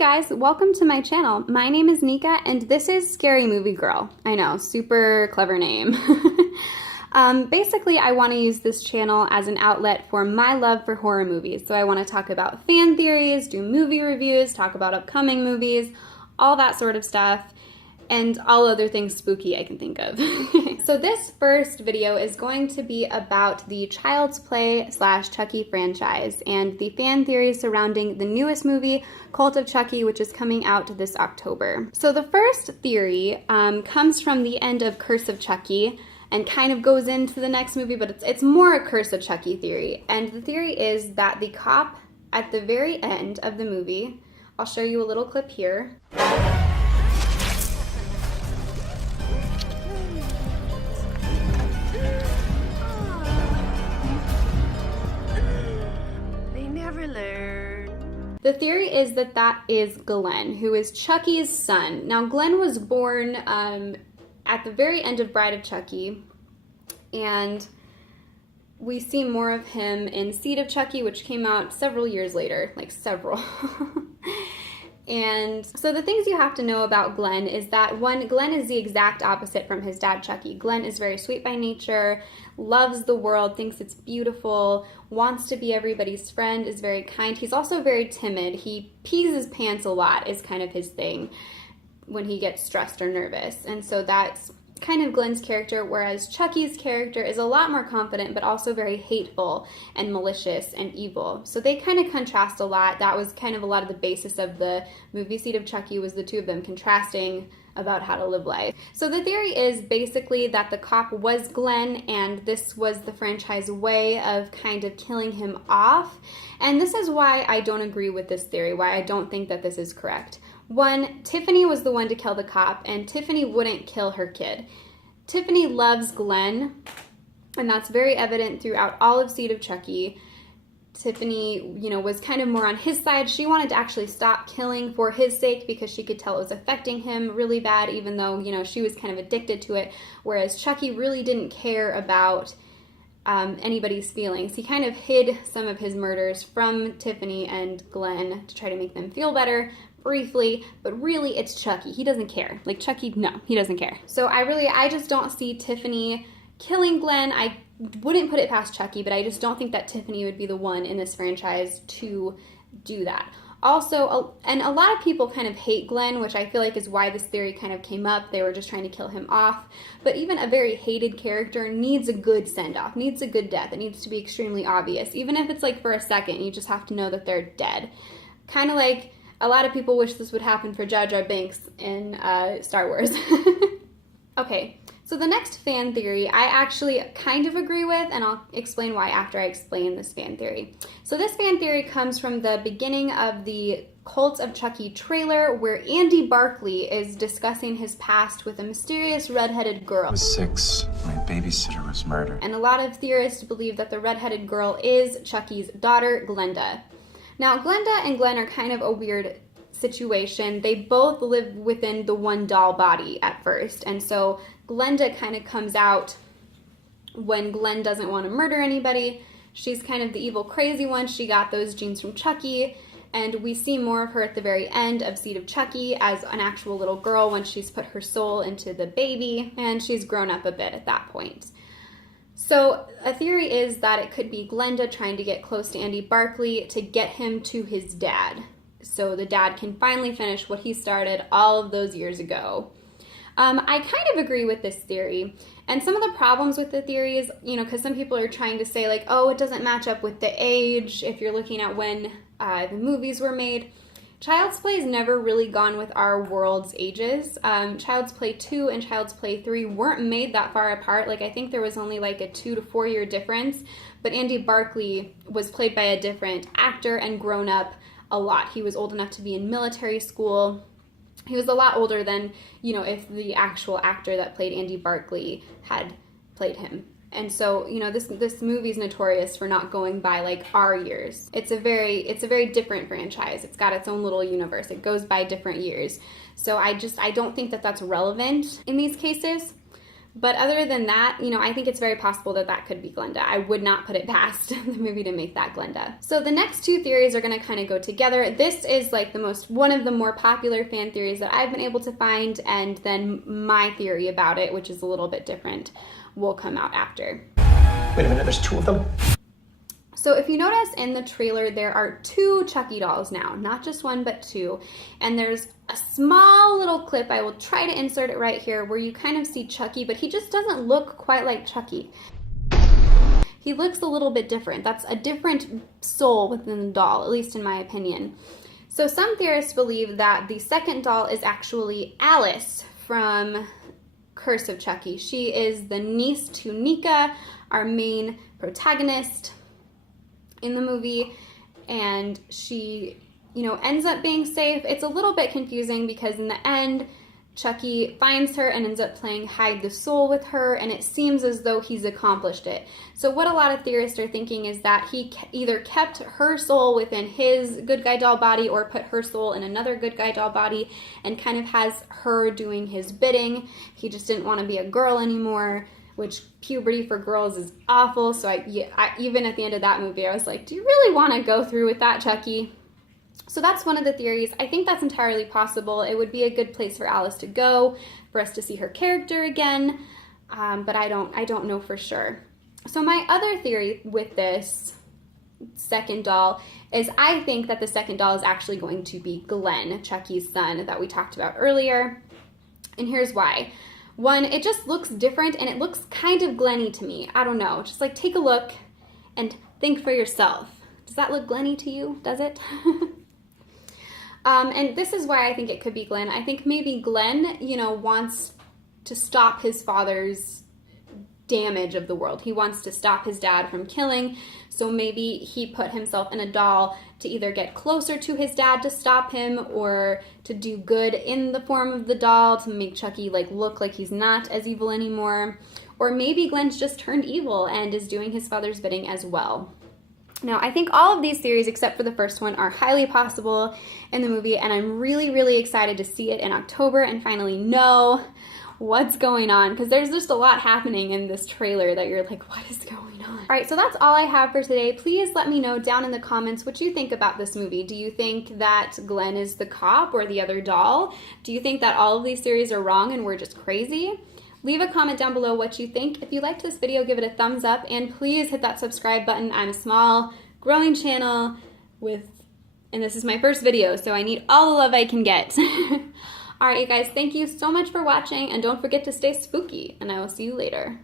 guys, welcome to my channel. My name is Nika and this is Scary Movie Girl. I know, super clever name. Basically, I want to use this channel as an outlet for my love for horror movies. So I want to talk about fan theories, do movie reviews, talk about upcoming movies, all that sort of stuff, and all other things spooky I can think of. So this first video is going to be about the Child's Play / Chucky franchise and the fan theories surrounding the newest movie, Cult of Chucky, which is coming out this October. So the first theory comes from the end of Curse of Chucky and kind of goes into the next movie, but it's more a Curse of Chucky theory. And the theory is that the cop at the very end of the movie, I'll show you a little clip here. The theory is that that is Glenn, who is Chucky's son. Now, Glenn was born at the very end of Bride of Chucky, and we see more of him in Seed of Chucky, which came out several years later, like several. And so the things you have to know about Glenn is that, one, Glenn is the exact opposite from his dad, Chucky. Glenn is very sweet by nature, loves the world, thinks it's beautiful, wants to be everybody's friend, is very kind. He's also very timid. He pees his pants a lot is kind of his thing when he gets stressed or nervous. And so that's kind of Glenn's character, whereas Chucky's character is a lot more confident, but also very hateful and malicious and evil. So they kind of contrast a lot. That was kind of a lot of the basis of the movie Seed of Chucky, was the two of them contrasting about how to live life. So the theory is basically that the cop was Glenn, and this was the franchise way of kind of killing him off. And this is why I don't agree with this theory, why I don't think that this is correct. One, Tiffany was the one to kill the cop, and Tiffany wouldn't kill her kid. Tiffany loves Glenn, and that's very evident throughout all of Seed of Chucky. Tiffany, was kind of more on his side. She wanted to actually stop killing for his sake because she could tell it was affecting him really bad, even though, she was kind of addicted to it, whereas Chucky really didn't care about anybody's feelings. He kind of hid some of his murders from Tiffany and Glenn to try to make them feel better, briefly, but really it's Chucky. He doesn't care. Like Chucky, no, he doesn't care. So I just don't see Tiffany killing Glenn. I wouldn't put it past Chucky, but I just don't think that Tiffany would be the one in this franchise to do that. Also, and a lot of people kind of hate Glenn, which I feel like is why this theory kind of came up. They were just trying to kill him off. But even a very hated character needs a good send-off, needs a good death. It needs to be extremely obvious. Even if it's like for a second, you just have to know that they're dead. Kind of like a lot of people wish this would happen for Jar Jar Binks in Star Wars. Okay, so the next fan theory I actually kind of agree with, and I'll explain why after I explain this fan theory. So this fan theory comes from the beginning of the Cult of Chucky trailer, where Andy Barclay is discussing his past with a mysterious redheaded girl. I was 6. My babysitter was murdered. And a lot of theorists believe that the redheaded girl is Chucky's daughter, Glenda. Now, Glenda and Glenn are kind of a weird situation. They both live within the one doll body at first, and so Glenda kind of comes out when Glenn doesn't want to murder anybody. She's kind of the evil, crazy one. She got those genes from Chucky, and we see more of her at the very end of Seed of Chucky as an actual little girl when she's put her soul into the baby, and she's grown up a bit at that point. So a theory is that it could be Glenda trying to get close to Andy Barclay to get him to his dad, so the dad can finally finish what he started all of those years ago. I kind of agree with this theory, and some of the problems with the theory is, because some people are trying to say like, oh, it doesn't match up with the age if you're looking at when the movies were made. Child's Play has never really gone with our world's ages. Child's Play 2 and Child's Play 3 weren't made that far apart. Like, I think there was only like a 2 to 4 year difference, but Andy Barclay was played by a different actor and grown up a lot. He was old enough to be in military school. He was a lot older than, if the actual actor that played Andy Barclay had played him. And so, this movie's notorious for not going by like our years. It's a very different franchise. It's got its own little universe. It goes by different years. So I don't think that that's relevant in these cases. But other than that, you know, I think it's very possible that that could be Glenda. I would not put it past the movie to make that Glenda. So the next two theories are going to kind of go together. This is like one of the more popular fan theories that I've been able to find, and then my theory about it, which is a little bit different, will come out after. Wait a minute, there's two of them? So if you notice in the trailer, there are two Chucky dolls now, not just one, but two. And there's a small little clip, I will try to insert it right here, where you kind of see Chucky, but he just doesn't look quite like Chucky. He looks a little bit different. That's a different soul within the doll, at least in my opinion. So some theorists believe that the second doll is actually Alice from Curse of Chucky. She is the niece to Nika, our main protagonist in the movie, and she, you know, ends up being safe. It's a little bit confusing because in the end, Chucky finds her and ends up playing hide the soul with her, and it seems as though he's accomplished it. So what a lot of theorists are thinking is that he either kept her soul within his good guy doll body or put her soul in another good guy doll body and kind of has her doing his bidding. He just didn't want to be a girl anymore, which puberty for girls is awful. So I even at the end of that movie, I was like, do you really want to go through with that, Chucky? So that's one of the theories. I think that's entirely possible. It would be a good place for Alice to go, for us to see her character again, but I don't know for sure. So my other theory with this second doll is I think that the second doll is actually going to be Glenn, Chucky's son, that we talked about earlier. And here's why. One, it just looks different and it looks kind of Glenny to me. I don't know. Just like take a look and think for yourself. Does that look Glenny to you? Does it? And this is why I think it could be Glenn. I think maybe Glenn, you know, wants to stop his father's damage of the world. He wants to stop his dad from killing. So maybe he put himself in a doll to either get closer to his dad to stop him or to do good in the form of the doll to make Chucky like look like he's not as evil anymore. Or maybe Glenn's just turned evil and is doing his father's bidding as well. Now, I think all of these theories, except for the first one, are highly possible in the movie, and I'm really, really excited to see it in October and finally know what's going on, because there's just a lot happening in this trailer that you're like, what is going on? All right, so that's all I have for today. Please let me know down in the comments what you think about this movie. Do you think that Glenn is the cop or the other doll? Do you think that all of these theories are wrong and we're just crazy? Leave a comment down below what you think. If you liked this video, give it a thumbs up, and please hit that subscribe button. I'm a small, growing channel and this is my first video, so I need all the love I can get. All right, you guys, thank you so much for watching, and don't forget to stay spooky, and I will see you later.